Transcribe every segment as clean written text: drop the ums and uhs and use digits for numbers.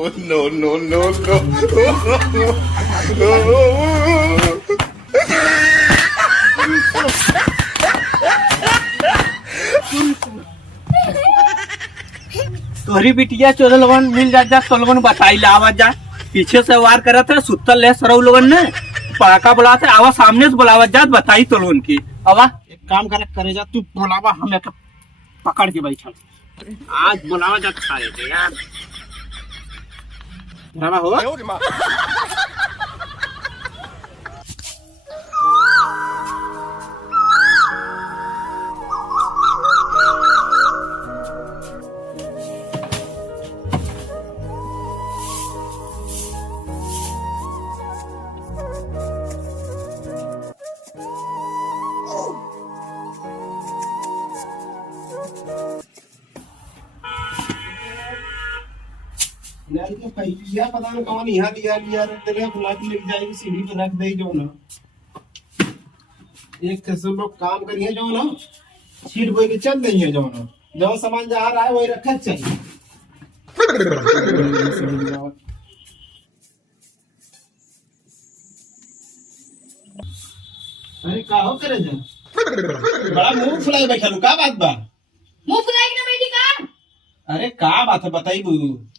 no, no, no, no. तोहरी बिटिया चोर लोगन मिल जा तो लोगन बताई ला आवाज जा पीछे से वार करत है सुतल ले सरौ लोगन ने पड़ाका बुलाते आवा सामने से बुलावत जात बताई तो लोगन की आवा एक काम करे जा तू बुलावा हम एक पकड़ के बैठा आज बुलावा जा खाए थे यार बुलावा हो यार तो पहिया पता नहीं कौन यहाँ दिया लिया तेरे बुला के लेके जाएगी सीढ़ी पे रख दे जो ना एक सब लोग काम करिए जो ना सीट बोल के चल रही है जो ना जो सामान जा रहा है वही रखा चाहिए अरे का हो करे जा बड़ा मुंह फुलाए बैठा लू का बात बा मुंह फुलाई के ना बैठी का अरे का बात है बताई बू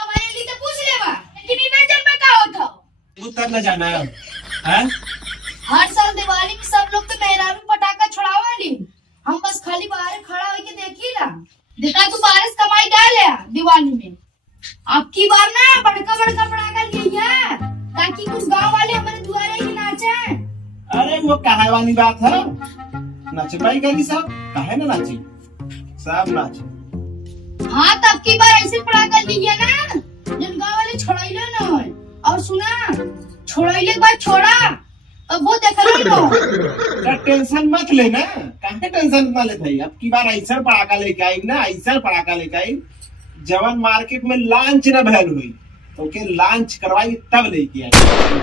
अब आएली तो पूछ लेवा लेकिन ई ना जान में का होत हो तू तब न जाना है हैं हर साल दिवाली में सब लोग तो मेहरारू पटाखा छुड़ावाली हम बस खाली बाहर खड़ा होके देखीला देखा तू बारिश कमाई डाल है दिवाली में अब की बार ना बड़का बड़का पटाखा लिए है ताकि कुछ गांव वाले हमारे दुआरे ही नाचे अरे वो कहे वाली बात है नाचे भाई करी सब कहे ना नाची सब नाचे हाँ तब की बार ऐसे पटाखा लिए ना जन गांव वाले छोड़ाइले ना होय और सुना छोड़ाइले के बाद छोड़ा अब वो देखल तो टेंशन मत लेना काहे टेंशन मत ले भाई अब की बार ऐसा पटाखा लेके आई ना ऐसा पटाखा लेके आई जवन मार्केट में लॉन्च न भैल हुई तो के लॉन्च करवाई तब लेके आई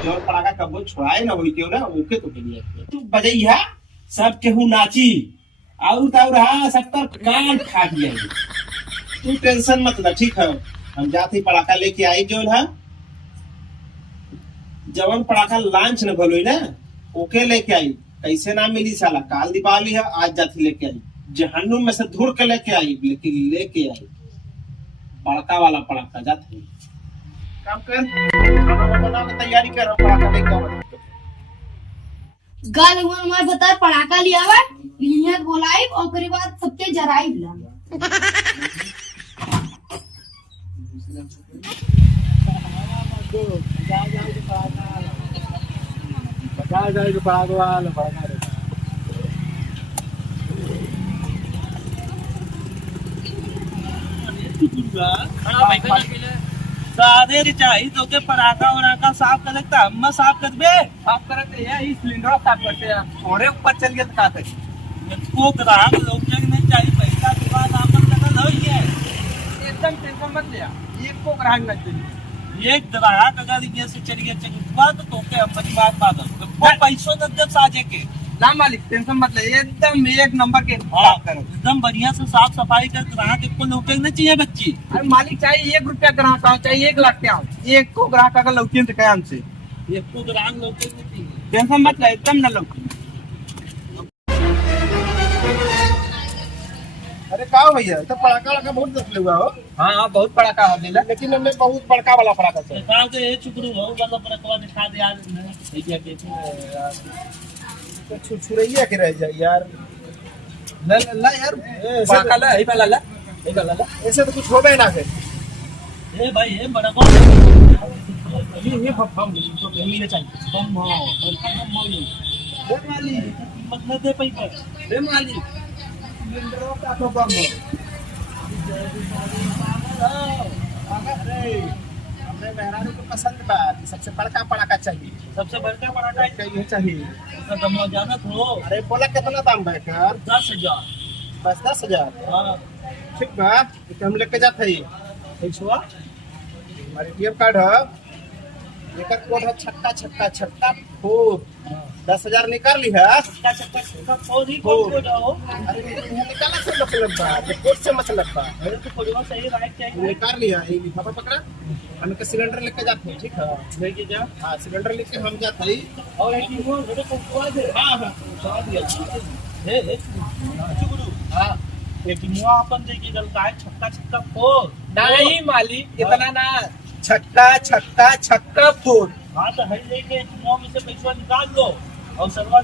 जो पटाखा कब छोड़ाए ना हुई क्यों ना ओके तो के लिए तू बजैया सब केहू नाची और हाँ सब पर कान फाट जाएगी तू टेंशन मत ले ठीक है हम जाते पटाखा लेके आई जो है जवन पटाखा लॉन्च न भलोई ना ओके लेके आई कैसे ना मिली साला काल दीपावली है आज जाती लेके आई जहन्नुम में से धुर के लेके आई लेकिन लेके आई बड़का वाला पटाखा जाते काम कर बना के तैयारी कर पटाखा लेके आओ गाल हमार बता पटाखा लिया हुआ यहाँ बोलाई और ओकरे बाद सबके जराई ला सादे चाहिए तो के पराका वराका साफ कर सकता हम साफ कर बे साफ करते हैं इस सिलेंडर साफ करते हैं और ऊपर चल गया तो का करे को ग्राहक लोग नहीं चाहिए पैसा के बाद आपन का नहीं है एकदम टेंशन मत ले एक को ग्राहक मत दे एक ग्राहक अगर ये से चल गया तो के हम बात वो पैसों तक जब साजे के ना मालिक टेंशन मत ले एकदम एक नंबर के साफ करो एकदम बढ़िया से साफ सफाई कर ग्राहक को लौटे नहीं चाहिए बच्ची अरे मालिक चाहिए 1 रुपया ग्राहक आओ चाहिए 1 लाख के आओ एक को ग्राहक अगर लौटे तो क्या हमसे एक को ग्राहक लौटे नहीं चाहिए टेंशन मत ले एकदम न लौटे अरे का भैया तो पटाखा का बहुत देख हुआ हो हाँ बहुत पड़ाका हो गया लेकिन हमने बहुत बड़का वाला पटाखा से दिखा दे चुकरू हो वाला पड़ाका दिखा दे यार नहीं क्या कहते तो छुरछुरैया के रह जाए यार ला ला यार पड़ाका ला ही वाला ला ही वाला ला ऐसे तो कुछ होबे ना है ए भाई ये बड़ा कौन ये हम तो नहीं चाहिए बम हो बम माली बम माली मतलब दे पैसा दे माली सिलेंडरों का तो बम हो अरे हमने मेहरारू को पसंद बा सबसे बड़का पटाखा चाहिए सबसे बड़का पराठा चाहिए चाहिए उसका दाम ज्यादा हो अरे बोला कितना दाम है यार 10,000 बस 10,000 हाँ ठीक बा तो हम लेके जाते हैं ठीक हुआ हमारे एटीएम कार्ड है एक कोड है छक्का छक्का छक्का फोर 10,000 निकाल ली है। छक्का छक्का छक्का फोड़ ही फोड़ जाओ। अरे यहाँ निकाला से मतलब बा, कोर्ट से मतलब बा। अरे तो फोड़वा सही राइट चाहिए। निकाल लिया, ये लिफाफा पकड़ा, हम के सिलेंडर लेके जाते हैं, ठीक है? लेके जा। हाँ, सिलेंडर लेके हम जाते हैं। और एक वो रोड को पहुंचा दे। हाँ हाँ, पहुंचा दिया। ए चुगड़ू। हाँ, एक मुआ अपन देखी गलता है छक्का छक्का फोड़। नहीं मालिक, इतना ना। छक्का छक्का छक्का फोड़। हाँ तो है लेके मुआ में से पैसा निकाल दो और सरवा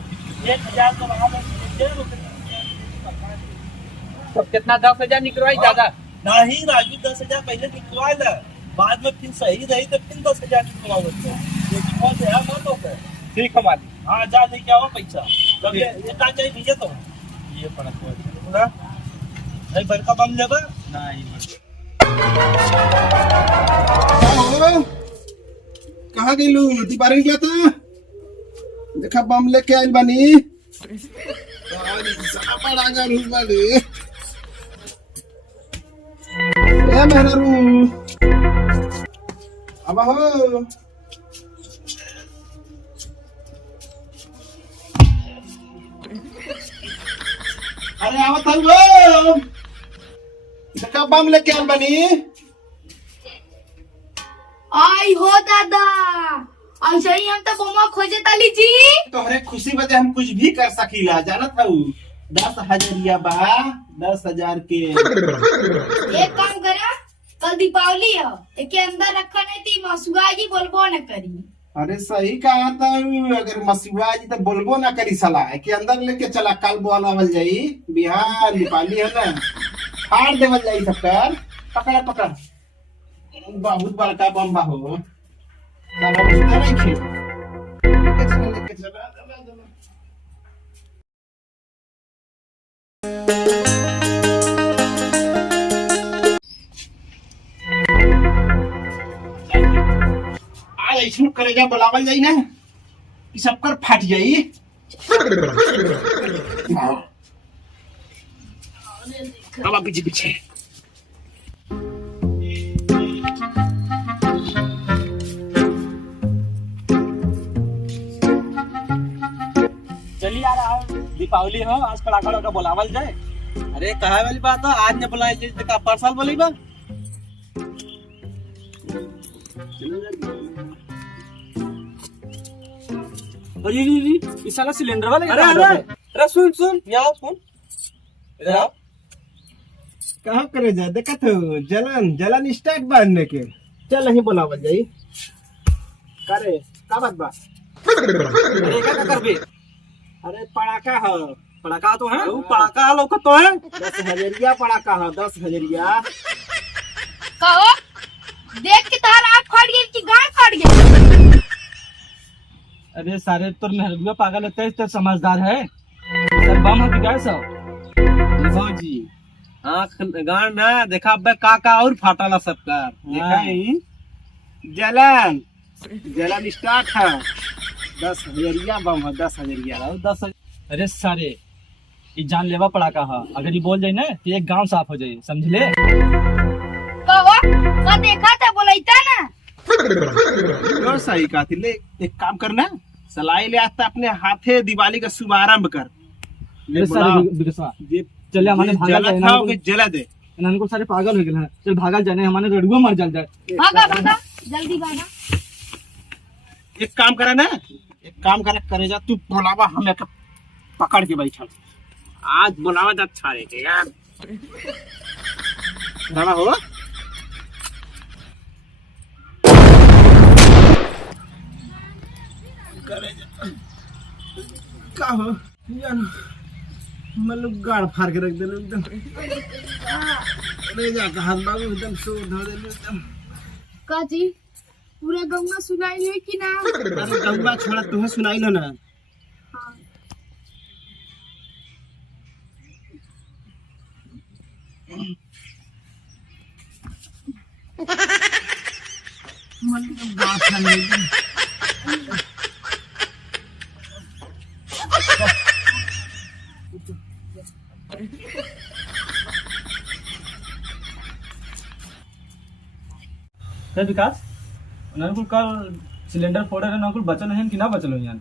1,000 का वहाँ में दे दो। तो कितना 10,000 निकलवाई दादा? नहीं राजू 10,000 पहले निकलवा ले, बाद में फिर सही रही तो फिर 10,000 निकलवा लेते हैं। लेकिन बहुत है मत होकर। ठीक है मालिक। हाँ जा लेके आओ पैसा। तब ये का चाहिए भैया तो ये पड़ा पूरा नहीं बड़का बम लेबा नहीं। कहाँ गई लू? नदी पार गया था, देखा बम लेके आइल बानी। ए मेहरारू, अब हो अरे आवत हो, देखा बम लेके आइल बानी। आई हो दादा, ऐसे ही हम तो बम्मा खोजे ताली जी। तोहरे खुशी बदे हम कुछ भी कर सकीला, जानत हूँ। 10,000 बा, 10,000 के। एक काम करा, कल दीपावली है, एके अंदर रखा नहीं थी मसुआ जी बोलबो न करी। अरे सही कहा था, अगर मसीहा जी तो बोलबो ना करी सला के अंदर लेके चला, कल बोलावल जाई। बिहार दीपावली है ना, फाड़ देवल जाई सबकर। पकड़ा पकड़ा, बहुत बड़का बम बा हो, नहीं खेल लेके चला। आज ऐसा करेगा बुलावल जाई ना कि सबकर फट जाई। अब पीछे पीछे चलिए यार आओ दीपावली हो, आज पटाखा वटाखा बुलावल जाए। अरे कहा वाली बात है, आज न बुलाए जी का परसाल बोली बा। अरे ये साला सिलेंडर वाले अरे अरे अरे सुन सुन, यहाँ सुन इधर आओ। कहाँ करे जा, देखा तो जलन जलन स्टार्ट बांधने के। चल नहीं बुलावल जाई। करे का बात बा? अरे क्या कर बे? अरे पड़ाका है, पड़ाका तो है, वो पटाखा लौकत तो है। 10,000 पड़ाका है, 10,000। कहो, देख के तार आँख फाड़ गई कि गांड फाड़ गई। अरे सारे तो मेहरबा पागल लगता है, तो समझदार है। सर बम है कि क्या सब? जी आँख गान ना देखा, अब काका और फाटाला सबका देखा ही। जलन जलन स्टार्ट है, 10,000 बम है, 10,000। 10। अरे सारे ये जानलेवा पटाखा है, अगर ये बोल जाए ना तो एक गांव साफ हो जाए, समझ ले। कहो, का देखा था बोलैता ना। और सही कहा थी। ले एक काम करना, सलाई ले आता अपने हाथे दिवाली का शुभारंभ कर। ले बुलाओ। ये चले हमारे भागल जला जाए था कि जला दे। इनको सारे पागल हो गए हैं। चल भागल जाने, हमारे रडुआ मर जल जाए। भागा भागा, जल्दी भागा। एक काम करे ना, एक काम करे जा, तू बुलावा हमें पकड़ के बैठल। आज बुलावा जा अच्छा है यार। राणा हो का हो यार, मतलब गाड़ फाड़ के रख दे एकदम। ले जा हाथ बाबू एकदम सो धो दे एकदम। का जी पूरा गंगा सुनाई हुई कि ना? अरे गंगा छोड़ा, तुम्हें सुनाई लो ना। विकास उन्होंने कल सिलेंडर फोड़े रहे, ना बचल है कि ना बचल हो यहाँ?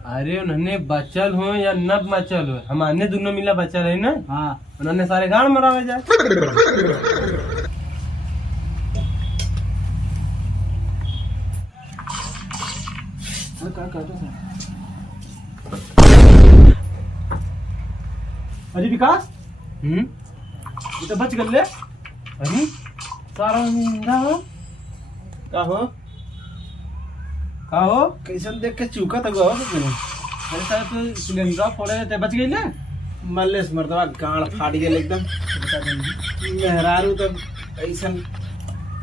अरे उन्होंने बचल हो या न बचल हो, हमारे दोनों मिला बचल है ना। हाँ, उन्होंने सारे गाड़ मरावे जाए। अरे विकास, ये तो बच गए। अरे सारा का हो कैसन देख के चूका तो गो अरे सर तो सिलेंडर फोड़े थे, बच गई ना। मल्लेस मर्दवा गाड़ फाट गेल एकदम। मेहरारू तो ऐसन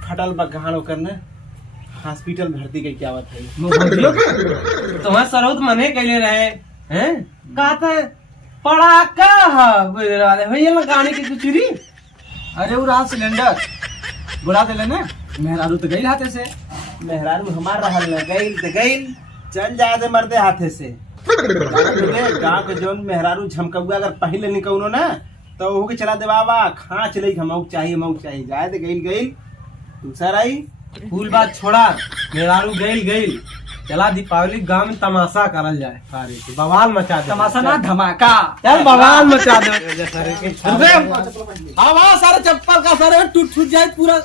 फटल बा गाड़ ओकर ने हॉस्पिटल भर्ती के क्या बात है। तुम्हारे सरौत मने कैले रहे हैं, कहता है पड़ाका भैया लगाने की कुछ चुरी। अरे वो रहा सिलेंडर बुला दे ना, मेहरारू तो गई हाथे से। मेहरारू हमार रहल न गइल त गइल, चल जाए दे मर्दे हाथे से। गाँव के जोन मेहरारू झमकौआ अगर पहले निकौनो ना तो ओहू के चला दे बाबा खाँच ले मऊक चाहिए जाए दे गइल गइल दूसर आई। फूल बात छोड़ा, मेहरारू गइल गइल, चला दीपावली गांव में तमाशा करल जाए, सारे के बवाल मचा दे। तमाशा ना धमाका, चल बवाल मचा दे। हाँ सारे चप्पल का सारे टूट जाए पूरा।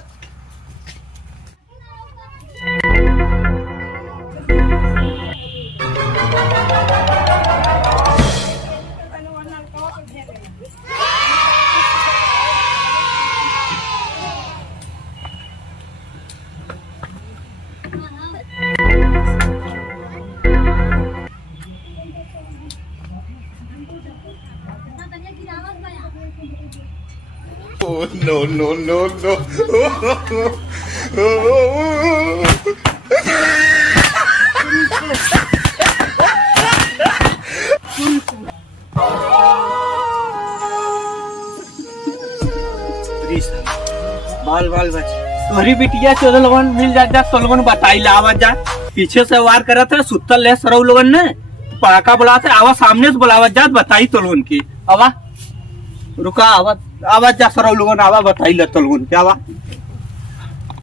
Oh, no. बाल बच तोहरी बिटिया 14 लोगन मिल जा तो लोगन बताई ला आवाज जा पीछे से वार करत है सुतल ले सरौ लोगन ने पड़ाका बुलाते आवाज सामने से बुलावत जात बताई तो लोगन की आवा रुका आवाज जा सरौ लोगन आवा बताई ले तो लोगन के आवा।